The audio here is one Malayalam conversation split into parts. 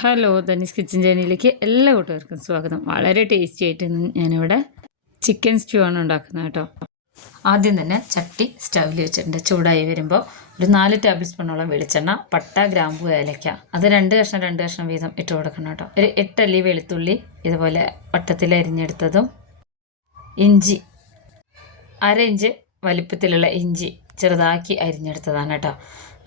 ഹലോ ധനീസ് കിച്ചൻ ചാനലിലേക്ക് എല്ലാ കൂട്ടുകാർക്കും സ്വാഗതം. വളരെ ടേസ്റ്റി ആയിട്ട് ഞാനിവിടെ ചിക്കൻ സ്റ്റൂ ആണ് ഉണ്ടാക്കുന്നത് കേട്ടോ. ആദ്യം തന്നെ ചട്ടി സ്റ്റൗവിൽ വെച്ചിട്ടുണ്ട്. ചൂടായി വരുമ്പോൾ ഒരു 4 ടേബിൾ സ്പൂണോളം വെളിച്ചെണ്ണ, പട്ട, ഗ്രാമ്പു, ഏലക്ക അത് രണ്ട് കഷ്ണം വീതം ഇട്ട് കൊടുക്കണം കേട്ടോ. ഒരു 8 അല്ലി വെളുത്തുള്ളി ഇതുപോലെ വട്ടത്തിൽ അരിഞ്ഞെടുത്തതും, ഇഞ്ചി 1/2 ഇഞ്ച് വലിപ്പത്തിലുള്ള ഇഞ്ചി ചെറുതാക്കി അരിഞ്ഞെടുത്തതാണ് കേട്ടോ.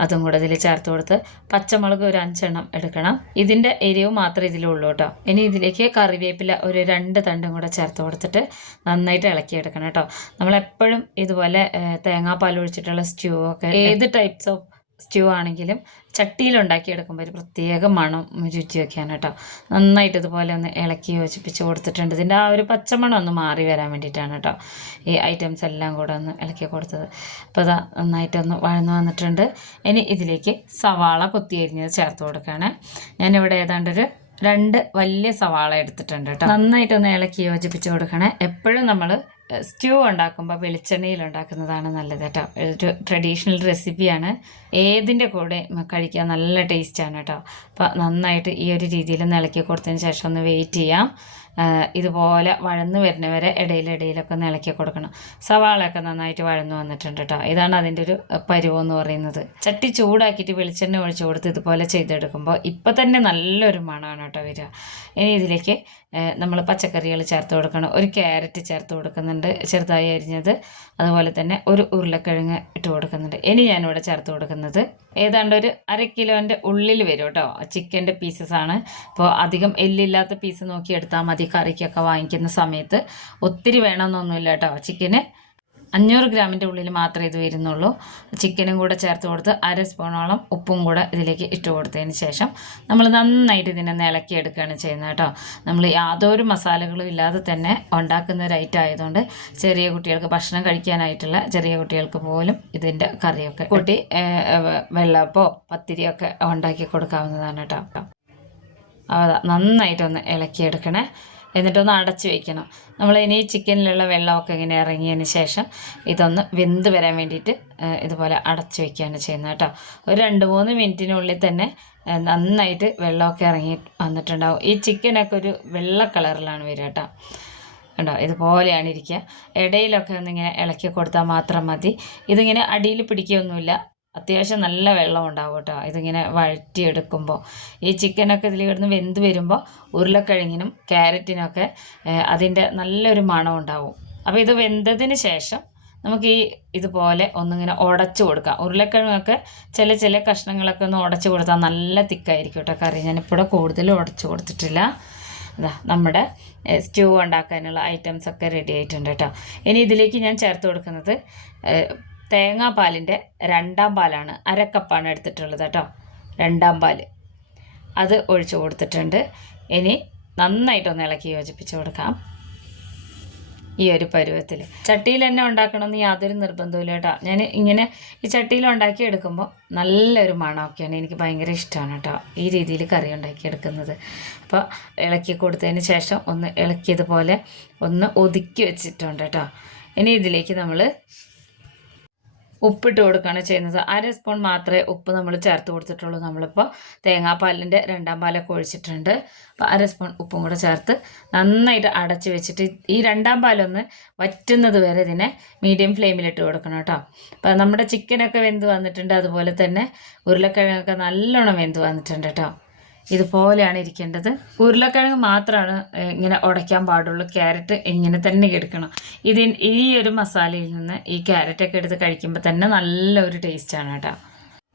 അതും കൂടെ ഇതിൽ ചേർത്ത് കൊടുത്ത് പച്ചമുളക് ഒരു 5 എണ്ണം എടുക്കണം. ഇതിൻ്റെ എരിവ് മാത്രമേ ഇതിലുള്ളൂ കേട്ടോ. ഇനി ഇതിലേക്ക് കറിവേപ്പില ഒരു 2 തണ്ടും കൂടെ ചേർത്ത് കൊടുത്തിട്ട് നന്നായിട്ട് ഇളക്കിയെടുക്കണം കേട്ടോ. നമ്മളെപ്പോഴും ഇതുപോലെ തേങ്ങാപ്പാൽ ഒഴിച്ചിട്ടുള്ള സ്റ്റ്യൂ ഒക്കെ ഏത് ടൈപ്സ് ഓഫ് സ്റ്റ്യൂ ആണെങ്കിലും ചട്ടിയിലുണ്ടാക്കിയെടുക്കുമ്പോൾ ഒരു പ്രത്യേക മണം രുചിയൊക്കെയാണ് കേട്ടോ. നന്നായിട്ട് ഇതുപോലെ ഒന്ന് ഇളക്കി യോജിപ്പിച്ച് കൊടുത്തിട്ടുണ്ട്. ഇതിൻ്റെ ആ ഒരു പച്ചമണം ഒന്ന് മാറി വരാൻ വേണ്ടിയിട്ടാണ് കേട്ടോ ഈ ഐറ്റംസ് എല്ലാം കൂടെ ഒന്ന് ഇളക്കി കൊടുത്തത്. അപ്പോൾ അതാ നന്നായിട്ടൊന്ന് വഴന്നു വന്നിട്ടുണ്ട്. ഇനി ഇതിലേക്ക് സവാള കൊത്തി അരിഞ്ഞത് ചേർത്ത് കൊടുക്കുകയാണ്. ഞാനിവിടെ ഏതാണ്ടൊരു 2 വലിയ സവാള എടുത്തിട്ടുണ്ട് കേട്ടോ. നന്നായിട്ടൊന്ന് ഇളക്കി യോജിപ്പിച്ച് കൊടുക്കണേ. എപ്പോഴും നമ്മൾ സ്റ്റ്യൂ ഉണ്ടാക്കുമ്പോൾ വെളിച്ചെണ്ണയിൽ ഉണ്ടാക്കുന്നതാണ് നല്ലത് കേട്ടോ. ഒരു ട്രഡീഷണൽ റെസിപ്പിയാണ്. ഏതിൻ്റെ കൂടെ കഴിക്കാൻ നല്ല ടേസ്റ്റാണ് കേട്ടോ. അപ്പോൾ നന്നായിട്ട് ഈ ഒരു രീതിയിൽ ഇളക്കി കൊടുത്തതിന് ശേഷം ഒന്ന് വെയിറ്റ് ചെയ്യാം. ഇതുപോലെ വഴന്ന് വരുന്നവരെ ഇടയിലൊക്കെ ഒന്ന് ഇളക്കി കൊടുക്കണം. സവാളയൊക്കെ നന്നായിട്ട് വഴന്ന് വന്നിട്ടുണ്ട് കേട്ടോ. ഇതാണ് അതിൻ്റെ ഒരു പരുവെന്ന് പറയുന്നത്. ചട്ടി ചൂടാക്കിയിട്ട് വെളിച്ചെണ്ണ ഒഴിച്ച് കൊടുത്ത് ഇതുപോലെ ചെയ്തെടുക്കുമ്പോൾ ഇപ്പം തന്നെ നല്ലൊരു മണമാണ് കേട്ടോ വരിക. ഇനി ഇതിലേക്ക് നമ്മൾ പച്ചക്കറികൾ ചേർത്ത് കൊടുക്കണം. ഒരു ക്യാരറ്റ് ചേർത്ത് കൊടുക്കുന്നുണ്ട് ചെറുതായി അരിഞ്ഞത്. അതുപോലെ തന്നെ ഒരു ഉരുളക്കിഴങ്ങ് ഇട്ട് കൊടുക്കുന്നുണ്ട്. ഇനി ഞാനിവിടെ ചേർത്ത് കൊടുക്കുന്നത് ഏതാണ്ട് ഒരു 1/2 കിലോൻ്റെ ഉള്ളിൽ വരും കേട്ടോ. ചിക്കൻ്റെ പീസസ് ആണ്. അപ്പോൾ അധികം എല്ലില്ലാത്ത പീസ് നോക്കി എടുത്താൽ മതി. കറിക്കൊക്കെ വാങ്ങിക്കുന്ന സമയത്ത് ഒത്തിരി വേണമെന്നൊന്നുമില്ല കേട്ടോ. ചിക്കന് 500 ഗ്രാമിൻ്റെ ഉള്ളിൽ മാത്രമേ ഇത് വരുന്നുള്ളൂ. ചിക്കനും കൂടെ ചേർത്ത് കൊടുത്ത് 1/2 സ്പൂണോളം ഉപ്പും കൂടെ ഇതിലേക്ക് ഇട്ട് കൊടുത്തതിന് ശേഷം നമ്മൾ നന്നായിട്ട് ഇതിനെ ഇളക്കിയെടുക്കുകയാണ് ചെയ്യുന്നത് കേട്ടോ. നമ്മൾ യാതൊരു മസാലകളും ഇല്ലാതെ തന്നെ ഉണ്ടാക്കുന്ന ഒരു ഐറ്റം ആയതുകൊണ്ട് ചെറിയ കുട്ടികൾക്ക് ഭക്ഷണം കഴിക്കാനായിട്ടുള്ള ചെറിയ കുട്ടികൾക്ക് പോലും ഇതിൻ്റെ കറിയൊക്കെ കൂട്ടി വെള്ളപ്പോ പത്തിരിയൊക്കെ ഉണ്ടാക്കി കൊടുക്കാവുന്നതാണ് കേട്ടോ. നന്നായിട്ടൊന്ന് ഇളക്കിയെടുക്കണേ. എന്നിട്ടൊന്ന് അടച്ച് വയ്ക്കണം. നമ്മൾ ഇനി ചിക്കനിലുള്ള വെള്ളമൊക്കെ ഇങ്ങനെ ഇറങ്ങിയതിന് ശേഷം ഇതൊന്ന് വെന്ത് വരാൻ വേണ്ടിയിട്ട് ഇതുപോലെ അടച്ച് വയ്ക്കുകയാണ് ചെയ്യുന്നത് കേട്ടോ. ഒരു 2-3 മിനിറ്റിനുള്ളിൽ തന്നെ നന്നായിട്ട് വെള്ളമൊക്കെ ഇറങ്ങി വന്നിട്ടുണ്ടാവും. ഈ ചിക്കനൊക്കെ ഒരു വെള്ള കളറിലാണ് വരിക കേട്ടോ. കണ്ടോ, ഇതുപോലെയാണ് ഇരിക്കുക. ഇടയിലൊക്കെ ഒന്നിങ്ങനെ ഇളക്കി കൊടുത്താൽ മാത്രം മതി. ഇതിങ്ങനെ അടിയിൽ പിടിക്കുകയൊന്നുമില്ല. അത്യാവശ്യം നല്ല വെള്ളം ഉണ്ടാവും കേട്ടോ. ഇതിങ്ങനെ വഴറ്റിയെടുക്കുമ്പോൾ ഈ ചിക്കനൊക്കെ ഇതിൽ കിടന്ന് വെന്ത് വരുമ്പോൾ ഉരുളക്കിഴങ്ങിനും ക്യാരറ്റിനൊക്കെ അതിൻ്റെ നല്ലൊരു മണം ഉണ്ടാവും. അപ്പോൾ ഇത് വെന്തതിന് ശേഷം നമുക്ക് ഇതുപോലെ ഒന്നിങ്ങനെ ഉടച്ചു കൊടുക്കാം. ഉരുളക്കിഴങ്ങൊക്കെ ചില കഷ്ണങ്ങളൊക്കെ ഒന്ന് ഉടച്ചു കൊടുത്താൽ നല്ല തിക്കായിരിക്കും കേട്ടോ കറി. ഞാനിപ്പോൾ കൂടുതൽ ഉടച്ചു കൊടുത്തിട്ടില്ല. അതാ നമ്മുടെ സ്റ്റ്യൂ ഉണ്ടാക്കാനുള്ള ഐറ്റംസൊക്കെ റെഡി ആയിട്ടുണ്ട് കേട്ടോ. ഇനി ഇതിലേക്ക് ഞാൻ ചേർത്ത് കൊടുക്കുന്നത് തേങ്ങാപ്പാലിൻ്റെ 2ാം പാലാണ്. 1/2 കപ്പാണ് എടുത്തിട്ടുള്ളത് കേട്ടോ. 2ാം പാൽ അത് ഒഴിച്ചു കൊടുത്തിട്ടുണ്ട്. ഇനി നന്നായിട്ടൊന്ന് ഇളക്കി യോജിപ്പിച്ച് കൊടുക്കാം. ഈ ഒരു പരുവത്തിൽ ചട്ടിയിൽ തന്നെ ഉണ്ടാക്കണമെന്ന് യാതൊരു നിർബന്ധമില്ല കേട്ടോ. ഞാൻ ഇങ്ങനെ ഈ ചട്ടിയിൽ ഉണ്ടാക്കി എടുക്കുമ്പോൾ നല്ലൊരു മണമൊക്കെയാണ്. എനിക്ക് ഭയങ്കര ഇഷ്ടമാണ് കേട്ടോ ഈ രീതിയിൽ കറി ഉണ്ടാക്കിയെടുക്കുന്നത്. അപ്പോൾ ഇളക്കി കൊടുത്തതിന് ശേഷം ഒന്ന് ഇളക്കിയതുപോലെ ഒന്ന് ഒതുക്കി വെച്ചിട്ടുണ്ട് കേട്ടോ. ഇനി ഇതിലേക്ക് നമ്മൾ ഉപ്പിട്ട് കൊടുക്കുകയാണ് ചെയ്യുന്നത്. 1/2 സ്പൂൺ മാത്രമേ ഉപ്പ് നമ്മൾ ചേർത്ത് കൊടുത്തിട്ടുള്ളൂ. നമ്മളിപ്പോൾ തേങ്ങാപ്പാലിൻ്റെ 2ാം പാലൊക്കെ ഒഴിച്ചിട്ടുണ്ട്. അപ്പോൾ 1/2 സ്പൂൺ ഉപ്പും കൂടെ ചേർത്ത് നന്നായിട്ട് അടച്ച് വെച്ചിട്ട് ഈ 2ാം പാലൊന്ന് വറ്റുന്നത് വരെ ഇതിനെ മീഡിയം ഫ്ലെയിമിലിട്ട് കൊടുക്കണം കേട്ടോ. അപ്പോൾ നമ്മുടെ ചിക്കനൊക്കെ വെന്ത് വന്നിട്ടുണ്ട്. അതുപോലെ തന്നെ ഉരുളക്കിഴങ്ങൊക്കെ നല്ലോണം വെന്ത് വന്നിട്ടുണ്ട് കേട്ടോ. ഇതുപോലെയാണ് ഇരിക്കേണ്ടത്. ഉരുളക്കിഴങ്ങ് മാത്രമാണ് ഇങ്ങനെ ഉടയ്ക്കാൻ പാടുള്ളൂ. ക്യാരറ്റ് ഇങ്ങനെ തന്നെ എടുക്കണം. ഈ ഒരു മസാലയിൽ നിന്ന് ഈ ക്യാരറ്റൊക്കെ എടുത്ത് കഴിക്കുമ്പോൾ തന്നെ നല്ലൊരു ടേസ്റ്റാണ് കേട്ടോ.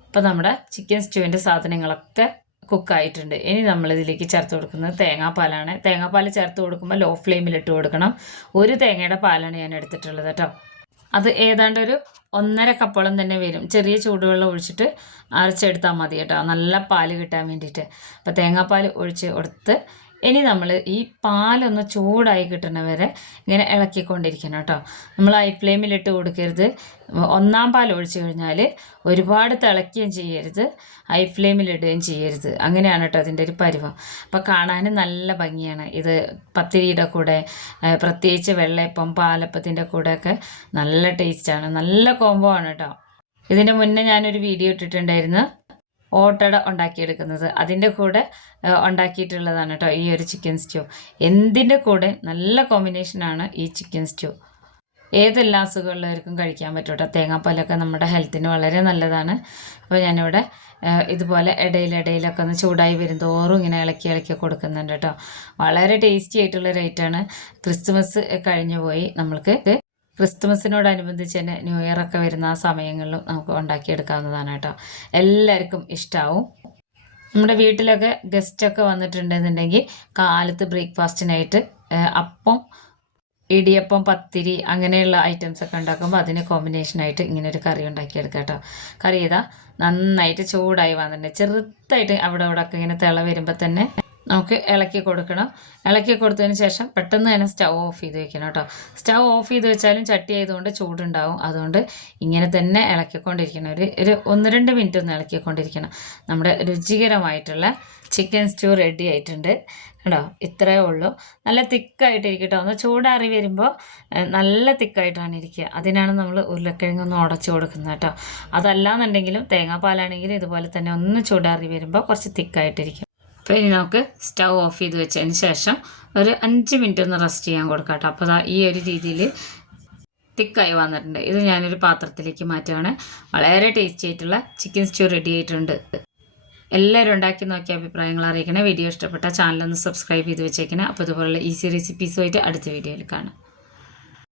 അപ്പോൾ നമ്മുടെ ചിക്കൻ സ്റ്റൂവിൻ്റെ സാധനങ്ങളൊക്കെ കുക്കായിട്ടുണ്ട്. ഇനി നമ്മളിതിലേക്ക് ചേർത്ത് കൊടുക്കുന്നത് തേങ്ങാപ്പാലാണ്. തേങ്ങാപ്പാൽ ചേർത്ത് കൊടുക്കുമ്പോൾ ലോ ഫ്ലെയിമിലിട്ട് കൊടുക്കണം. 1 തേങ്ങയുടെ പാലാണ് ഞാൻ എടുത്തിട്ടുള്ളത് കേട്ടോ. അത് ഏതാണ്ട് ഒരു 1.5 കപ്പോളം തന്നെ വരും. ചെറിയ ചൂടുവെള്ളം ഒഴിച്ചിട്ട് അരച്ചെടുത്താൽ മതി കേട്ടോ, നല്ല പാല് കിട്ടാൻ വേണ്ടിയിട്ട്. അപ്പോൾ തേങ്ങാപ്പാൽ ഒഴിച്ച് കൊടുത്ത് ഇനി നമ്മൾ ഈ പാലൊന്ന് ചൂടായി കിട്ടുന്നവരെ ഇങ്ങനെ ഇളക്കിക്കൊണ്ടിരിക്കണം കേട്ടോ. നമ്മൾ ഹൈ ഫ്ലെയിമിലിട്ട് കൊടുക്കരുത്. 1ാം പാൽ ഒഴിച്ച് കഴിഞ്ഞാൽ ഒരുപാട് തിളയ്ക്കുകയും ചെയ്യരുത്, ഹൈ ഫ്ലെയിമിലിടുകയും ചെയ്യരുത്. അങ്ങനെയാണ് കേട്ടോ അതിൻ്റെ ഒരു പരുവം. അപ്പോൾ കാണാൻ നല്ല ഭംഗിയാണ്. ഇത് പത്തിരിയുടെ കൂടെ, പ്രത്യേകിച്ച് വെള്ളയപ്പം പാലപ്പത്തിൻ്റെ കൂടെയൊക്കെ നല്ല ടേസ്റ്റാണ്. നല്ല കോംബോ ആണ് കേട്ടോ. ഇതിന് മുന്നേ ഞാനൊരു വീഡിയോ ഇട്ടിട്ടുണ്ടായിരുന്നു. ഓട്ടട ഉണ്ടാക്കിയെടുക്കുന്നത്. അതിൻ്റെ കൂടെ ഉണ്ടാക്കിയിട്ടുള്ളതാണ് കേട്ടോ ഈ ഒരു ചിക്കൻ സ്റ്റ്യൂ. എന്തിൻ്റെ കൂടെ നല്ല കോമ്പിനേഷനാണ് ഈ ചിക്കൻ സ്റ്റ്യൂ. ഏതെല്ലാ അസുഖമുള്ളവർക്കും കഴിക്കാൻ പറ്റും കേട്ടോ. തേങ്ങാപ്പാലൊക്കെ നമ്മുടെ ഹെൽത്തിന് വളരെ നല്ലതാണ്. അപ്പോൾ ഞാനിവിടെ ഇതുപോലെ ഇടയിലൊക്കെ ഒന്ന് ചൂടായി വരും തോറും ഇങ്ങനെ ഇളക്കി ഇളക്കി കൊടുക്കുന്നുണ്ട് കേട്ടോ. വളരെ ടേസ്റ്റി ആയിട്ടുള്ള റൈറ്റാണ്. ക്രിസ്മസ് കഴിഞ്ഞു പോയി. നമ്മൾക്ക് ക്രിസ്തുമസിനോടനുബന്ധിച്ച് തന്നെ ന്യൂ ഇയർ ഒക്കെ വരുന്ന ആ സമയങ്ങളിലും നമുക്ക് ഉണ്ടാക്കിയെടുക്കാവുന്നതാണ് കേട്ടോ. എല്ലാവർക്കും ഇഷ്ടമാവും. നമ്മുടെ വീട്ടിലൊക്കെ ഗസ്റ്റൊക്കെ വന്നിട്ടുണ്ടെന്നുണ്ടെങ്കിൽ കാലത്ത് ബ്രേക്ക്ഫാസ്റ്റിനായിട്ട് അപ്പം, ഇടിയപ്പം, പത്തിരി അങ്ങനെയുള്ള ഐറ്റംസ് ഒക്കെ ഉണ്ടാക്കുമ്പോൾ അതിന് കോമ്പിനേഷനായിട്ട് ഇങ്ങനെ ഒരു കറി ഉണ്ടാക്കിയെടുക്കാം കേട്ടോ. കറി ചെയ്താൽ നന്നായിട്ട് ചൂടായി വന്നിട്ടുണ്ട്. ചെറുതായിട്ട് അവിടെ ഒക്കെ ഇങ്ങനെ തിള വരുമ്പോൾ തന്നെ നമുക്ക് ഇളക്കി കൊടുക്കണം. ഇളക്കി കൊടുത്തതിന് ശേഷം പെട്ടെന്ന് തന്നെ സ്റ്റൗ ഓഫ് ചെയ്ത് വെക്കണം കേട്ടോ. സ്റ്റൗ ഓഫ് ചെയ്ത് വെച്ചാലും ചട്ടി ആയതുകൊണ്ട് ചൂടുണ്ടാവും. അതുകൊണ്ട് ഇങ്ങനെ തന്നെ ഇളക്കിക്കൊണ്ടിരിക്കണം. ഒരു 1-2 മിനിറ്റ് ഒന്ന് ഇളക്കിക്കൊണ്ടിരിക്കണം. നമ്മുടെ രുചികരമായിട്ടുള്ള ചിക്കൻ സ്റ്റ്യൂ റെഡി ആയിട്ടുണ്ട് കേട്ടോ. ഇത്രയേ ഉള്ളൂ. നല്ല തിക്കായിട്ടിരിക്കട്ടോ. ഒന്ന് ചൂടാറി വരുമ്പോൾ നല്ല തിക്കായിട്ടാണ് ഇരിക്കുക. അതിനാണ് നമ്മൾ ഉരുളക്കിഴങ്ങ് ഒന്ന് ഉടച്ചു കൊടുക്കുന്നത് കേട്ടോ. അതല്ലാന്നുണ്ടെങ്കിലും തേങ്ങാപ്പാലാണെങ്കിലും ഇതുപോലെ തന്നെ ഒന്ന് ചൂടാറി വരുമ്പോൾ കുറച്ച് തിക്കായിട്ടിരിക്കും. അപ്പോൾ ഇനി നമുക്ക് സ്റ്റൗ ഓഫ് ചെയ്ത് വെച്ചതിന് ശേഷം ഒരു 5 മിനിറ്റ് ഒന്ന് റെസ്റ്റ് ചെയ്യാൻ കൊടുക്കാം കേട്ടോ. അപ്പോൾ ഈ ഒരു രീതിയിൽ തിക്കായി വന്നിട്ടുണ്ട്. ഇത് ഞാനൊരു പാത്രത്തിലേക്ക് മാറ്റുകയാണ്. വളരെ ടേസ്റ്റി ആയിട്ടുള്ള ചിക്കൻ സ്റ്റ്യൂ റെഡി ആയിട്ടുണ്ട്. എല്ലാവരും ഉണ്ടാക്കി നോക്കിയ അഭിപ്രായങ്ങൾ അറിയിക്കണേ. വീഡിയോ ഇഷ്ടപ്പെട്ട ചാനലൊന്ന് സബ്സ്ക്രൈബ് ചെയ്ത് വെച്ചേക്കണേ. അപ്പോൾ ഇതുപോലുള്ള ഈസി റെസിപ്പീസുമായിട്ട് അടുത്ത വീഡിയോയിൽ കാണാം.